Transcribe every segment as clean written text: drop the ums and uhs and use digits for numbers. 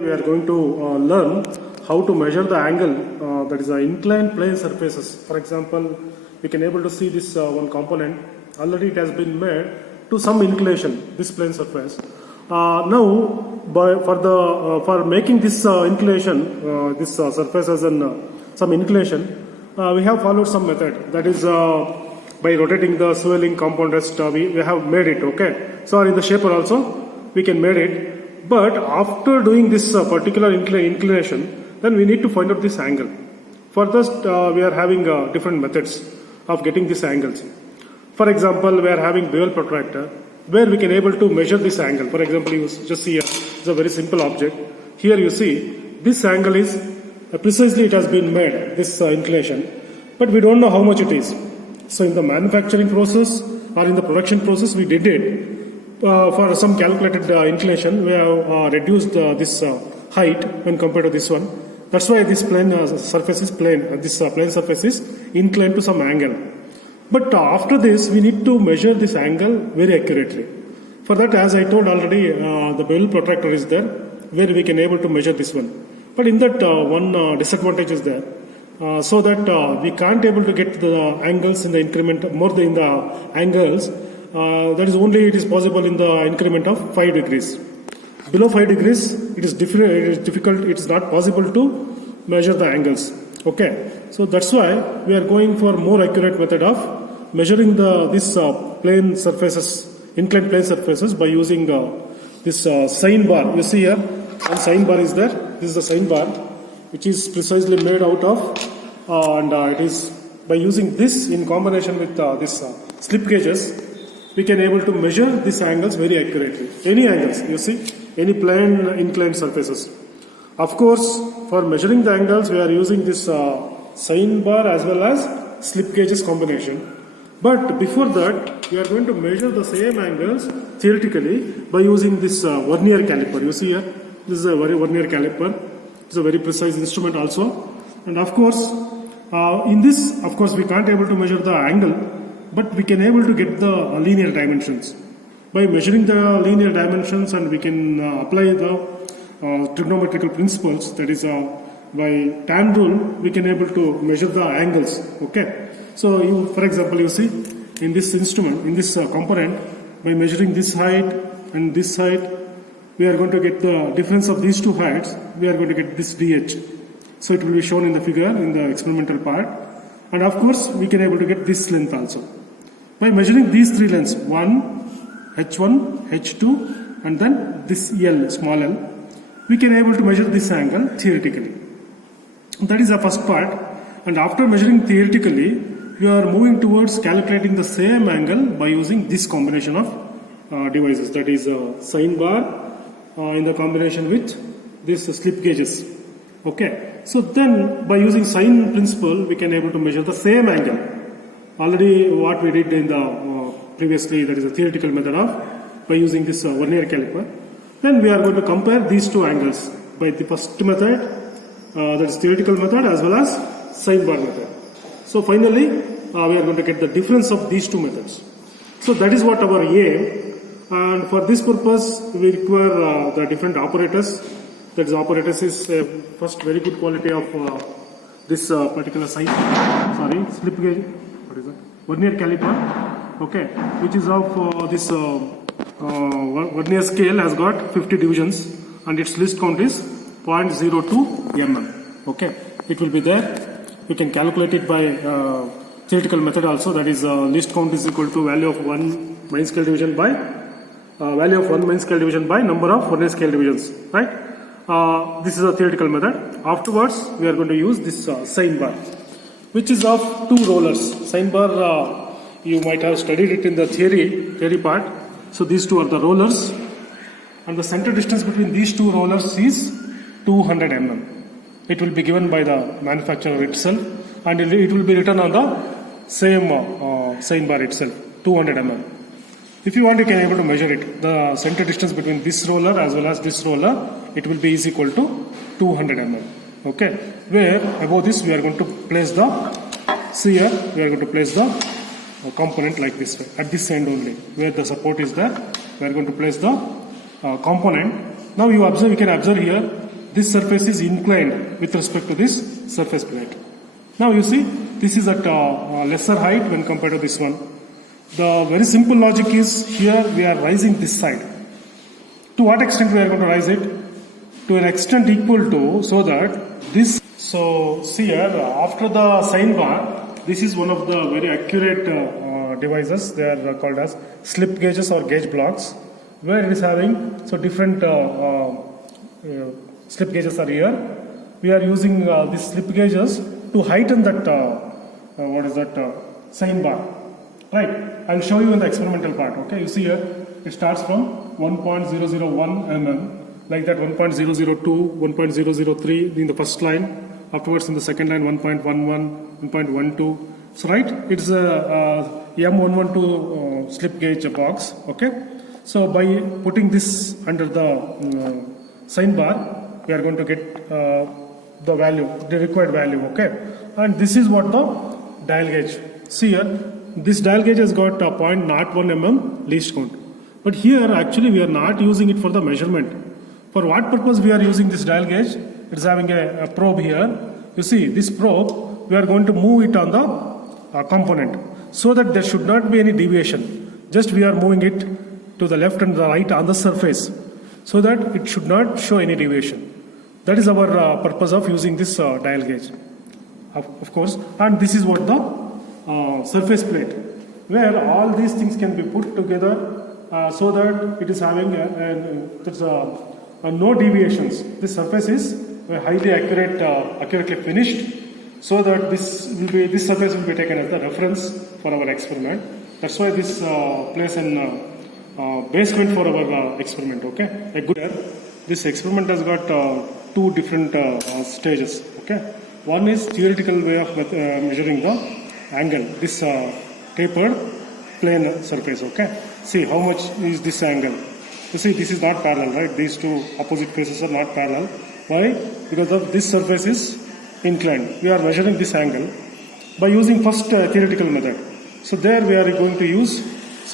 We are going to learn how to measure the angle that is the inclined plane surfaces. For example, we can able to see this one component already it has been made to some inclination, this plane surface. Now for making this inclination, this surface as some inclination, we have followed some method, that is by rotating the swirling compound rest. We have made it, okay. So in the shaper also we can made it. But after doing this particular inclination, then we need to find out this angle. For this, we are having different methods of getting these angles. For example, we are having dual protractor, where we can able to measure this angle. For example, you just see it's a very simple object. Here you see this angle is precisely it has been made, this inclination, but we don't know how much it is. So in the manufacturing process or in the production process, we did it. For some calculated inclination, we have reduced this height when compared to this one. That's why this plane surface is plane. This plane surface is inclined to some angle. But after this, we need to measure this angle very accurately. For that, as I told already, the bevel protractor is there, where we can able to measure this one. But in that, one disadvantage is there. So that we can't able to get the angles in the increment more than the angles. That is only it is possible in the increment of 5 degrees. Below 5 degrees, it is difficult. It is not possible to measure the angles. Okay, so that's why we are going for more accurate method of measuring this plane surfaces, inclined plane surfaces by using this sine bar. You see here, one sine bar is there. This is the sine bar, which is precisely made out of, and it is by using this in combination with this slip gauges. We can able to measure these angles very accurately. Any angles, you see, any plane inclined surfaces. Of course, for measuring the angles, we are using this sine bar as well as slip gauges combination. But before that, we are going to measure the same angles theoretically by using this vernier caliper. You see here, this is a vernier caliper. It's a very precise instrument also. And of course, in this, of course, we can't able to measure the angle, but we can able to get the linear dimensions. By measuring the linear dimensions, and we can apply the trigonometrical principles, that is by tan rule, we can able to measure the angles. Okay. So you, for example, you see in this instrument, in this component, by measuring this height and this height, we are going to get the difference of these two heights. We are going to get this DH. So it will be shown in the figure in the experimental part. And of course, we can able to get this length also. By measuring these three lengths, 1, H1, H2, and then this L, small l, we can able to measure this angle theoretically. That is the first part. And after measuring theoretically, we are moving towards calculating the same angle by using this combination of devices. That is sine bar in the combination with this slip gauges. Okay. So then, by using sine principle, we can able to measure the same angle. Already what we did in the previously, that is a theoretical method of by using this vernier caliper. Then we are going to compare these two angles by the first method, that is theoretical method, as well as sine bar method. So finally, we are going to get the difference of these two methods. So that is what our aim. And for this purpose, we require the different operators. That is, operators is first very good quality of this particular slip gauge. What is it? Vernier caliper. Okay, which is of this vernier scale has got 50 divisions, and its least count is 0.02 mm. Okay, it will be there. You can calculate it by theoretical method also. That is, least count is equal to value of 1 main scale division by number of vernier scale divisions. Right. This is a theoretical method. Afterwards, we are going to use this sine bar, which is of two rollers. Sine bar, you might have studied it in the theory part. So these two are the rollers, and the center distance between these two rollers is 200 mm. It will be given by the manufacturer itself, and it will be written on the same sine bar itself, 200 mm. If you want, you can able to measure it. The center distance between this roller as well as this roller, it will be is equal to 200 mm. Okay. Where above this we are going to place the, see here, we are going to place the component like this way, at this end only, where the support is there. We are going to place the component. Now you can observe here, this surface is inclined with respect to this surface plate. Now you see, this is at lesser height when compared to this one. The very simple logic is here we are rising this side. To what extent we are going to rise it? To an extent equal to, so that this, so see here, after the sine bar, this is one of the very accurate devices. They are called as slip gauges or gauge blocks, where it is having, so different slip gauges are here. We are using these slip gauges to heighten that, sine bar. Right, I'll show you in the experimental part. Okay, you see here, it starts from 1.001 mm, like that 1.002, 1.003 in the first line, afterwards in the second line 1.11, 1.12. So right, it's a M112 slip gauge box. Okay, so by putting this under the sine bar, we are going to get the value, the required value. Okay, and this is what the dial gauge. See here, this dial gauge has got a 0.01 mm least count. But here actually we are not using it for the measurement. For what purpose we are using this dial gauge? It is having a probe here. You see this probe, we are going to move it on the component so that there should not be any deviation. Just we are moving it to the left and the right on the surface so that it should not show any deviation. That is our purpose of using this dial gauge. Of course, and this is what the surface plate, where all these things can be put together so that it is having no deviations. This surface is highly accurately finished, so that this surface will be taken as the reference for our experiment. That's why this plays an basement for our experiment. Okay, a good. This experiment has got two different stages. Okay, one is theoretical way of measuring the angle, this tapered plane surface. Okay, see how much is this angle. You see, this is not parallel, right? These two opposite faces are not parallel. Why? Because of this surface is inclined. We are measuring this angle by using first theoretical method. So there we are going to use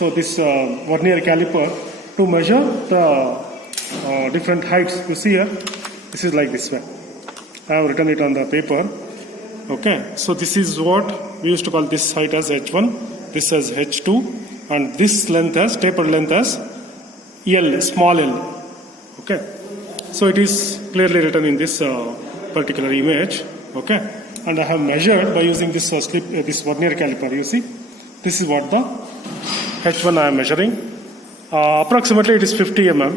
this vernier caliper to measure the different heights. You see here, this is like this way. I have written it on the paper. Okay, so this is what we used to call this height as H1, this as H2, and this length as tapered length as L, small l. Okay, so it is clearly written in this particular image. Okay, and I have measured by using this this vernier caliper. You see, this is what the H1 I am measuring. Approximately it is 50 mm,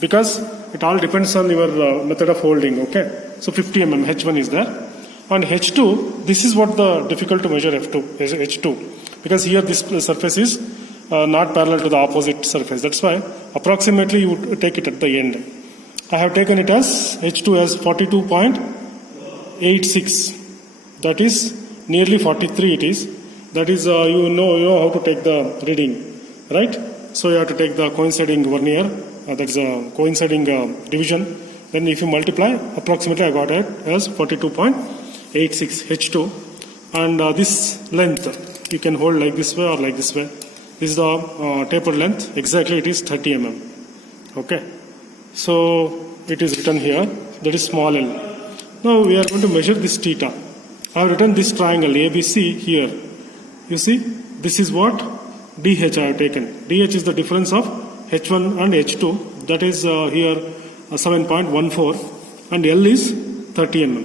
because it all depends on your method of holding. Okay, so 50 mm H1 is there. On H2, this is what the difficult to measure H2, because here this surface is not parallel to the opposite surface. That's why approximately you would take it at the end. I have taken it as H2 as 42.86. That is nearly 43 it is. That is you know how to take the reading, right? So you have to take the coinciding vernier, that is a coinciding division. Then if you multiply, approximately I got it as 42.86 H2. And this length you can hold like this way or like this way. This is the tapered length. Exactly it is 30 mm. Okay. So it is written here, that is small l. Now we are going to measure this theta. I have written this triangle ABC here. You see, this is what DH I have taken. DH is the difference of H1 and H2. That is here 7.14, and L is 30 mm.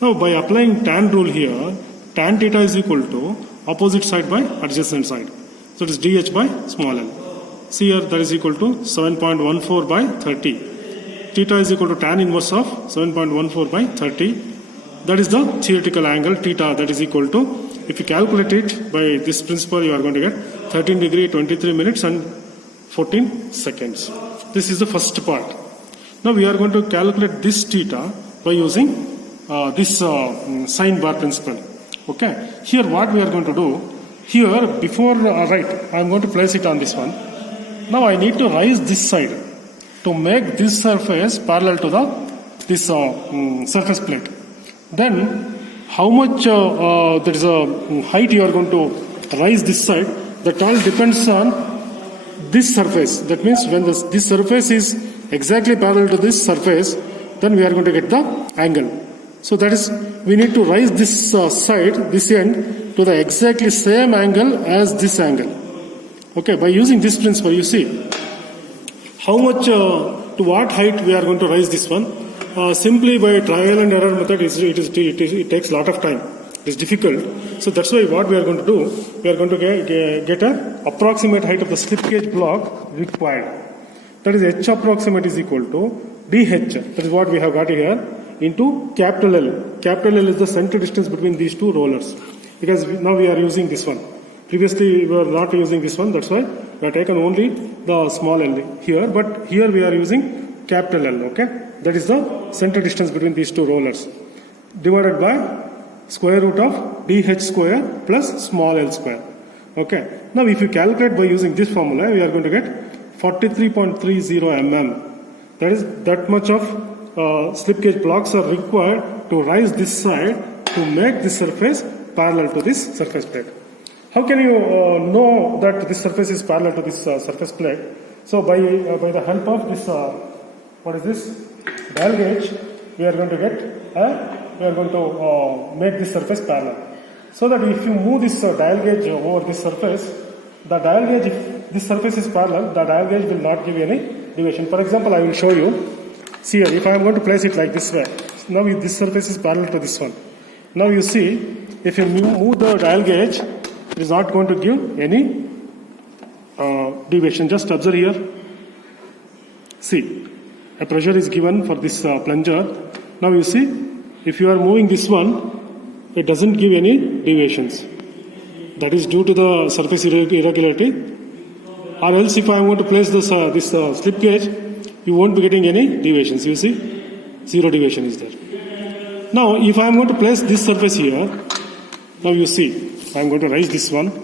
Now by applying tan rule here, tan theta is equal to opposite side by adjacent side. So it is DH by small l. See here, that is equal to 7.14 by 30. Theta is equal to tan inverse of 7.14 by 30. That is the theoretical angle theta, that is equal to, if you calculate it by this principle, you are going to get 13 degree 23 minutes and 14 seconds. This is the first part. Now we are going to calculate this theta by using this sine bar principle. Okay. Here what we are going to do, here before right, I am going to place it on this one. Now I need to raise this side to make this surface parallel to this surface plate. Then how much there is a height you are going to raise this side, that all depends on this surface. That means when this surface is exactly parallel to this surface, then we are going to get the angle. So that is, we need to raise this side, this end, to the exactly same angle as this angle. Okay, by using this principle, you see how much, to what height we are going to raise this one. Simply by trial and error method, it takes a lot of time. It is difficult. So that's why what we are going to do, we are going to get a approximate height of the slip gauge block required. That is H approximate is equal to DH. That is what we have got here into capital L. Capital L is the center distance between these two rollers. Because now we are using this one. Previously we were not using this one. That's why we have taken only the small L here. But here we are using capital L. Okay. That is the center distance between these two rollers. Divided by square root of DH square plus small l square. Okay. Now if you calculate by using this formula, we are going to get 43.30 mm. That is, that much of slip gauge blocks are required to rise this side to make this surface parallel to this surface plate. How can you know that this surface is parallel to this surface plate? So by the help of this, what is this? Dial gauge, we are going to get we are going to make this surface parallel. So that if you move this dial gauge over this surface, the dial gauge, if this surface is parallel, the dial gauge will not give any deviation. For example, I will show you. See here, if I am going to place it like this way, now this surface is parallel to this one. Now you see, if you move the dial gauge, it is not going to give any deviation. Just observe here. See, a pressure is given for this plunger. Now you see, if you are moving this one, it doesn't give any deviations. That is due to the surface irregularity. Or else if I am going to place this slip gauge, you won't be getting any deviations. You see, zero deviation is there. Now if I am going to place this surface here, now you see, I am going to raise this one.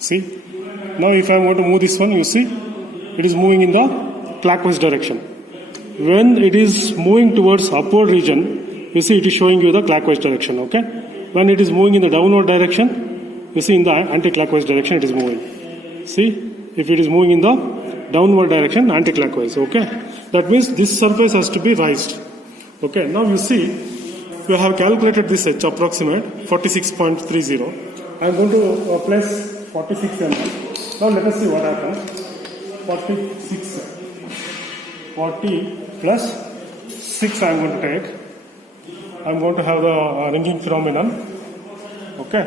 See, now if I am going to move this one, you see, it is moving in the clockwise direction. When it is moving towards upward region, you see it is showing you the clockwise direction, okay? When it is moving in the downward direction, you see in the anti-clockwise direction it is moving. See, if it is moving in the downward direction, anti-clockwise, okay? That means this surface has to be raised. Okay, now you see, we have calculated this H approximate 46.30. I am going to place 46 mm. Now let us see what happens. 46. 40 plus 6 I am going to take. I am going to have the ringing phenomenon. Okay.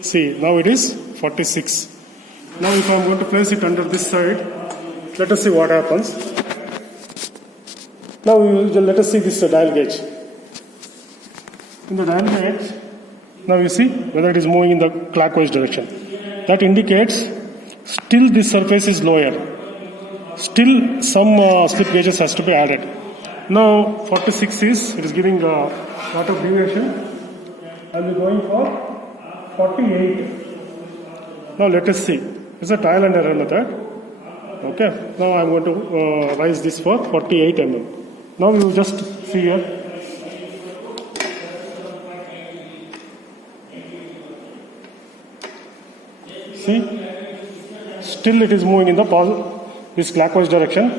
See, now it is 46. Now if I am going to place it under this side, let us see what happens. Now let us see this dial gauge. In the dial gauge, now you see whether it is moving in the clockwise direction. That indicates still this surface is lower. Still some slip gauges has to be added. Now 46 is, it is giving a lot of deviation. I will be going for 48. Now let us see. It's a trial and error method. Okay. Now I am going to raise this for 48 mm. Now you just see here. See, still it is moving in the this clockwise direction.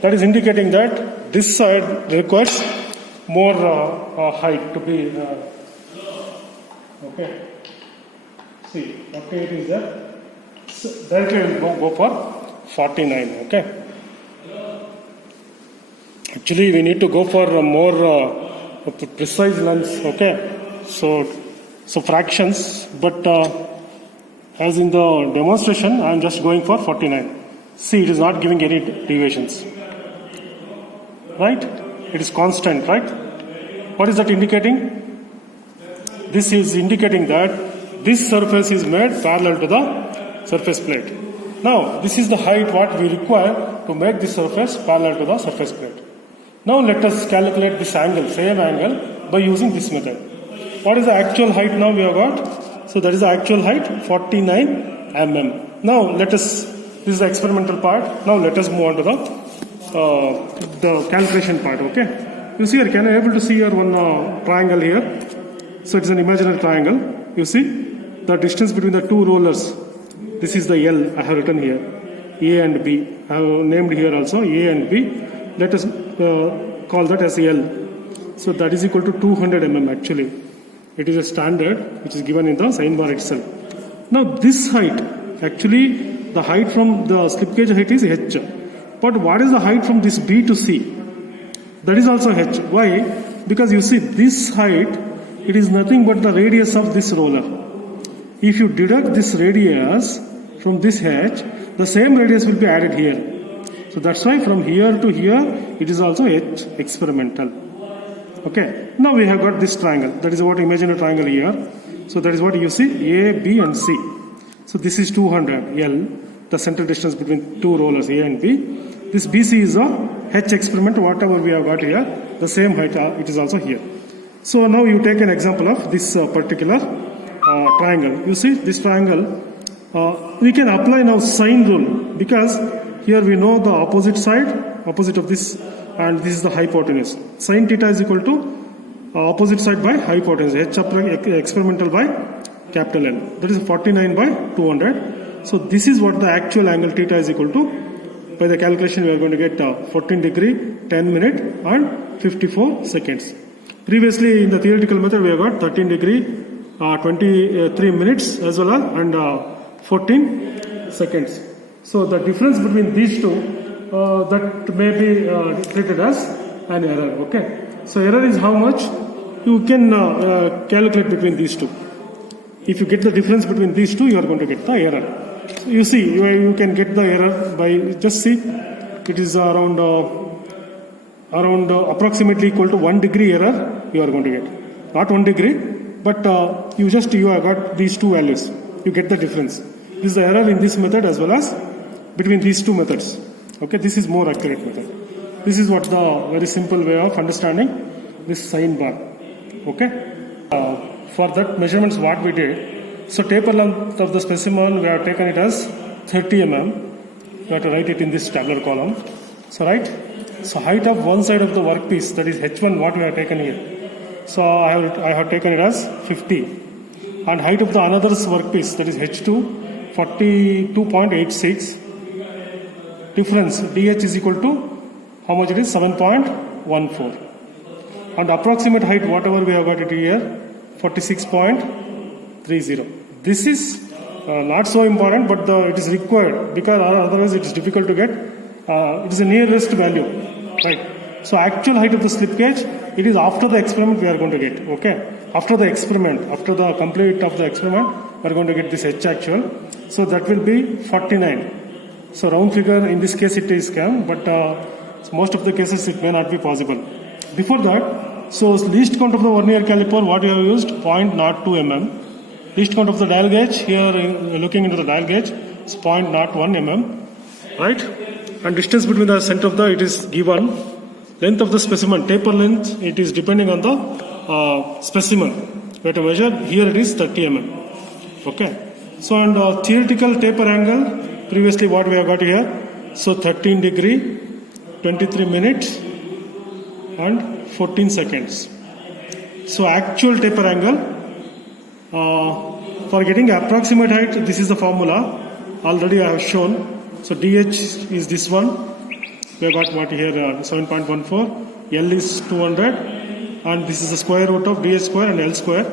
That is indicating that this side requires more height to be. Okay. See, 48 is there. So directly we will go for 49. Okay. Actually, we need to go for a more precise lens. Okay. So fractions, but as in the demonstration, I am just going for 49. See, it is not giving any deviations. Right? It is constant, right? What is that indicating? This is indicating that this surface is made parallel to the surface plate. Now this is the height what we require to make this surface parallel to the surface plate. Now let us calculate this angle, same angle, by using this method. What is the actual height now we have got? So that is the actual height 49 mm. Now this is the experimental part. Now let us move on to the calculation part. Okay. You see here, can I able to see here one triangle here? So it's an imaginary triangle. You see the distance between the two rollers. This is the L I have written here. A and B. I have named here also A and B. Let us call that as L. So that is equal to 200 mm actually. It is a standard which is given in the sign bar itself. Now this height, actually the height from the slip gauge height is H. But what is the height from this B to C? That is also H. Why? Because you see this height, it is nothing but the radius of this roller. If you deduct this radius from this H, the same radius will be added here. So that's why from here to here, it is also H experimental. Okay. Now we have got this triangle. That is what imaginary triangle here. So that is what you see A, B and C. So this is 200 L, the center distance between two rollers A and B. This BC is a H experiment, whatever we have got here, the same height it is also here. So now you take an example of this particular triangle. You see this triangle, we can apply now sine rule because here we know the opposite side, opposite of this, and this is the hypotenuse. Sin theta is equal to opposite side by hypotenuse, H experimental by capital L. That is 49 by 200. So this is what the actual angle theta is equal to. By the calculation we are going to get 14 degree, 10 minute and 54 seconds. Previously in the theoretical method we have got 13 degree, 23 minutes as well as and 14 seconds. So the difference between these two that may be treated as an error. Okay. So error is how much? You can calculate between these two. If you get the difference between these two, you are going to get the error. So you see, you can get the error by just see. It is around approximately equal to 1 degree error. You are going to get not 1 degree, but you have got these two values. You get the difference. This is the error in this method as well as between these two methods. Okay, this is more accurate method. This is what the very simple way of understanding this sign bar. Okay. For that measurements what we did, so taper length of the specimen we have taken it as 30 mm. We have to write it in this tabular column. So so height of one side of the workpiece, that is H1 what we have taken here. So I have taken it as 50. And height of the another's workpiece, that is H2, 42.86. Difference DH is equal to how much it is? 7.14. And approximate height whatever we have got it here, 46.30. This is not so important, but it is required because otherwise it is difficult to get. It is a nearest value, right? So actual height of the slip gauge, it is after the experiment we are going to get. Okay, after the experiment, after the complete of the experiment, we are going to get this H actual. So that will be 49. So round figure in this case it is can, but most of the cases it may not be possible. Before that, so least count of the vernier caliper what we have used 0.02 mm. Least count of the dial gauge here looking into the dial gauge is 0.01 mm, right? And distance between the center of the it is given. Length of the specimen, taper length, it is depending on the specimen. We have to measure here it is 30 mm. Okay. So and theoretical taper angle. Previously what we have got here, so 13 degree, 23 minutes and 14 seconds. So actual taper angle, for getting approximate height, this is the formula, already I have shown. So DH is this one, we have got what here 7.14, L is 200 and this is the square root of DH square and L square.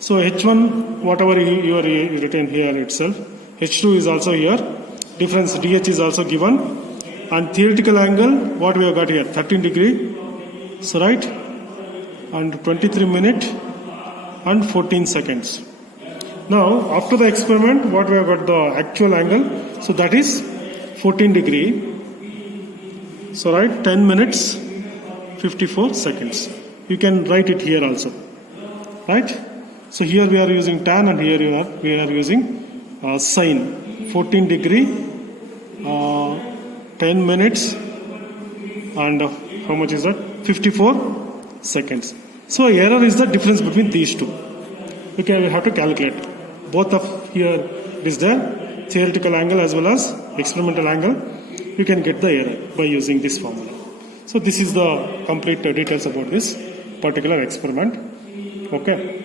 So H1 whatever you are written here itself, H2 is also here. Difference DH is also given, and theoretical angle what we have got here 13 degree, so right, and 23 minute and 14 seconds. Now after the experiment what we have got the actual angle, so that is 14 degree, so right, 10 minutes 54 seconds. You can write it here also, right? So here we are using tan and here we are using sine. 14 degree 10 minutes and how much is that? 54 seconds. So error is the difference between these two. Okay, we have to calculate. Both of here is the theoretical angle as well as experimental angle. You can get the error by using this formula. So this is the complete details about this particular experiment. Okay.